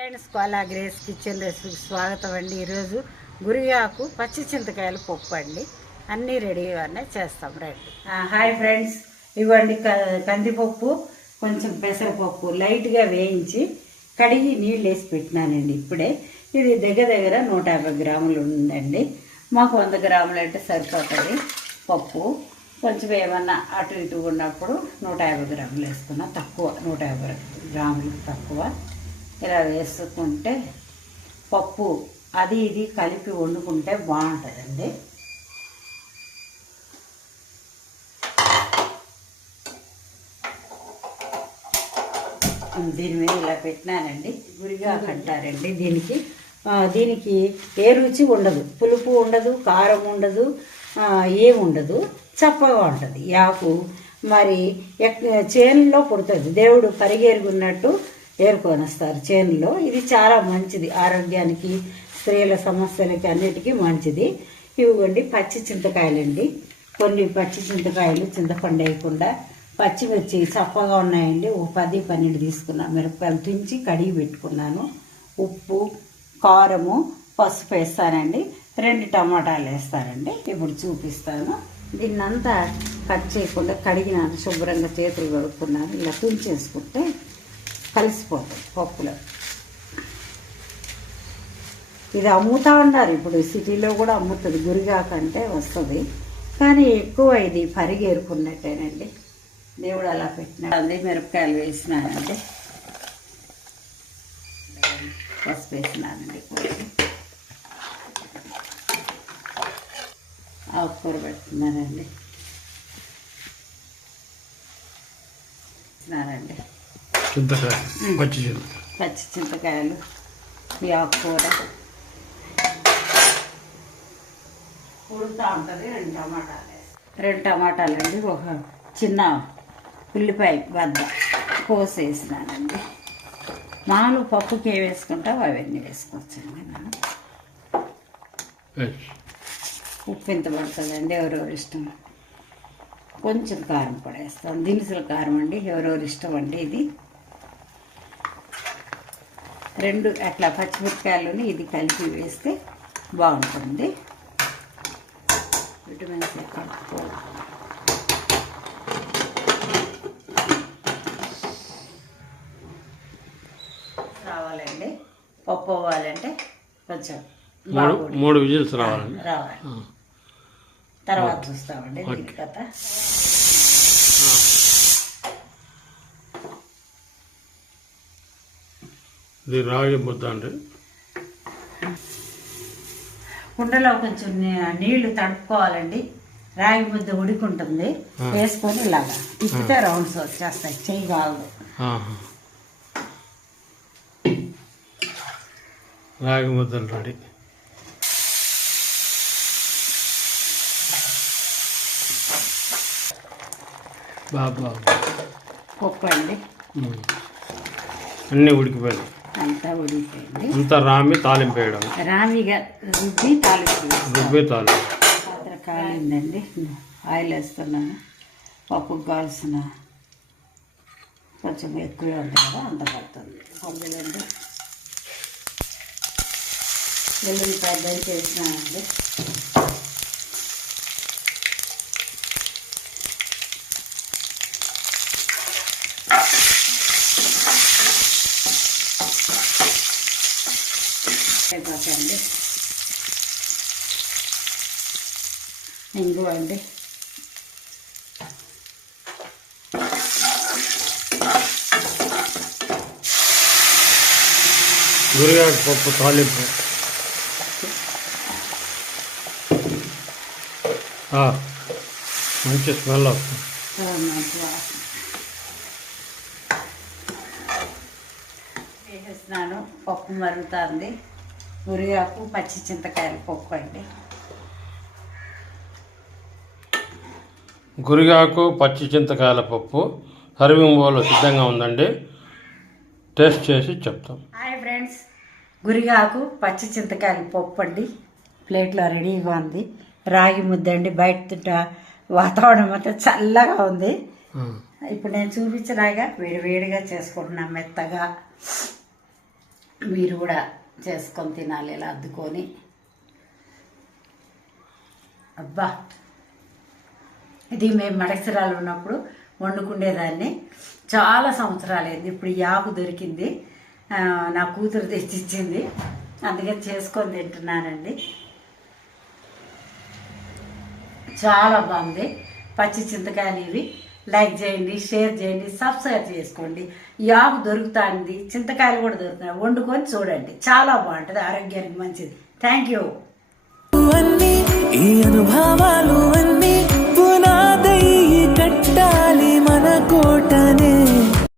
Friends Kola grace kitchen రెసిపీకి స్వాగతం అండి. ఈరోజు గురిగాకు పచ్చి చింతకాయల పప్పు అండి. అన్నీ రెడీగానే చేస్తాం. రండి. Hi friends. ఇవ్వండి క- కందిపప్పు కొంచెం పెసరపప్పు లైట్గా వేయించి కడిగి నీళ్ళు వేసి పెట్టినానండి ఇప్పుడే. ఇది దగ్గర దగ్గర నూట యాభై గ్రాములు ఉందండి. మాకు వంద గ్రాములు అంటే సరిపోతుంది పప్పు. కొంచెం ఏమన్నా అటు ఇటు ఉన్నప్పుడు నూట యాభై గ్రాములు వేసుకున్నా తక్కువ నూట యాభై గ్రాములు తక్కువ. ఇలా వేసుకుంటే పప్పు అది ఇది కలిపి వండుకుంటే బాగుంటుందండి. దీని మీద ఇలా పెట్టినానండి. గురిగా అంటారండి దీనికి. దీనికి ఏ రుచి ఉండదు. పులుపు ఉండదు కారం ఉండదు ఆ, ఉండదు. చప్పగా ఉంటుంది. యాకు మరి చేనులో పుడుతుంది. దేవుడు పరిగెరుగున్నట్టు ఏరుకొనిస్తారు చేనులో ఇది చాలా మంచిది. ఆరోగ్యానికి స్త్రీల సమస్యలకి అన్నిటికీ మంచిది. ఇవ్వండి పచ్చి చింతకాయలండి. కొన్ని పచ్చి చింతకాయలు చింతపండు వేయకుండా పచ్చిమిర్చి చప్పగా ఉన్నాయండి. ఓ పది పన్నెండు తీసుకున్నాను. మిరపకాయలు తుంచి కడిగి పెట్టుకున్నాను. ఉప్పు కారము పసుపు వేస్తానండి. రెండు టమాటాలు వేస్తానండి. ఇప్పుడు చూపిస్తాను. దీన్నంతా కట్ చేయకుండా కడిగినాను. శుభ్రంగా చేతులు కడుక్కున్నాను. ఇలా తుంచేసుకుంటే కలిసిపోతుంది పప్పులో ఇది అమ్ముతా ఉన్నారు ఇప్పుడు సిటీలో కూడా అమ్ముతుంది గురిగాకంటే వస్తుంది. కానీ ఎక్కువ ఇది పరిగేరుకున్నట్టేనండి. దేవుడు అలా పెట్టినాడు అదే మిరపకాయలు వేసినానండి. పసుపు వేసినానండి కొంచెం ఆకుకూర పెడుతున్నానండి వేసినానండి చింతకాయ పచ్చి చింతకాయ. పచ్చి చింతకాయలు ఈ ఆకుకూర ఉడుతూ ఉంటుంది రెండు టమాటాలు. రెండు టమాటాలు అండి ఒక చిన్న ఉల్లిపాయ బద్ద కోసేసినానండి. మామూలు పప్పుకి ఏ వేసుకుంటావు? అవన్నీ వేసుకోవచ్చండి మనం. వేసి. ఉప్పు ఎంత పడుతుందండి? ఎవరెవరు ఇష్టం? కొంచెం కారం కూడా వేస్తాం. దినుసుల కారం అండి ఎవరెవరు ఇష్టం అండి ఇది? రెండు అట్లా పచ్చిమిరపకాయలని ఇది కలిపి వేస్తే బాగుంటుంది. విటమిన్స్ రావాలండి. పప్పు అవ్వాలంటే కొంచెం మూడు విజిల్స్ రావాలండి. రావాలి. తర్వాత చూస్తామండి. దీని. కథ ఇది రాగి ముద్ద అండి. కుండలో కొంచెం నీళ్ళు తడుపుకోవాలండి. రాగి ముద్ద ఉడికుంటుంది. వేసుకొని ఇలాగా తిప్పితే రౌండ్స్ వచ్చేస్తాయి. చెయ్యి కాదు. రాగి ముద్దలు రెడీ బాబా పప్పు అండి అన్నీ ఉడికిపోయాయి అంతా ఉడికిపోయింది అంతా రామి తాలింపు వేయడం. రామిగా రుబ్బి తాలింపు. రుబ్బి తాలింపు. పాత్ర కాలిందండి. ఆయిల్ వేస్తున్నాను. పప్పుకు కావాల్సిన కొంచెం ఎక్కువే ఉంది కదా అంత పడుతుంది. అందులోండి వెల్లుల్లిపాయ దంచి ఇంగు అండి. గురిగాకు పప్పు తాలింపు. మంచి స్మెల్ వస్తుంది. వేసేస్తున్నాను. పప్పు మరుగుతుంది. ఉరిగాకు పచ్చి చింతకాయల పప్పు అండి. గురిగాకు పచ్చి చింతకాయల పప్పు సర్వింగ్ బౌల్ సిద్ధంగా ఉందండి. టేస్ట్ చేసి చెప్తాం. హాయ్ ఫ్రెండ్స్ గురిగాకు పచ్చి చింతకాయల పప్పు అండి. ప్లేట్లో రెడీగా ఉంది రాగి ముద్ద అండి. బయట తింటా వాతావరణం అంతా చల్లగా ఉంది. ఇప్పుడు నేను చూపించలాగా వేడి వేడిగా చేసుకుంటున్నా మెత్తగా. మీరు కూడా చేసుకొని తినాలి ఇలా అద్దుకొని. అబ్బా! ఇది మేము మడసిరాలు ఉన్నప్పుడు వండుకునేదాన్ని చాలా సంవత్సరాలైంది. ఇప్పుడు యాపు దొరికింది. నా కూతురు తెచ్చిచ్చింది. అందుకే చేసుకొని తింటున్నానండి. చాలా బాగుంది. పచ్చి చింతకాయలు ఇవి. లైక్ చేయండి షేర్ చేయండి సబ్స్క్రైబ్ చేసుకోండి. ఈ ఆకు దొరుకుతుంది చింతకాయలు కూడా దొరుకుతాయి. వండుకొని చూడండి. చాలా బాగుంటుంది ఆరోగ్యానికి మంచిది. థ్యాంక్ యూ అన్నీ ఈ అనుభవాలు అన్నీ పునాదయ్యి కట్టాలి మన కోటనే.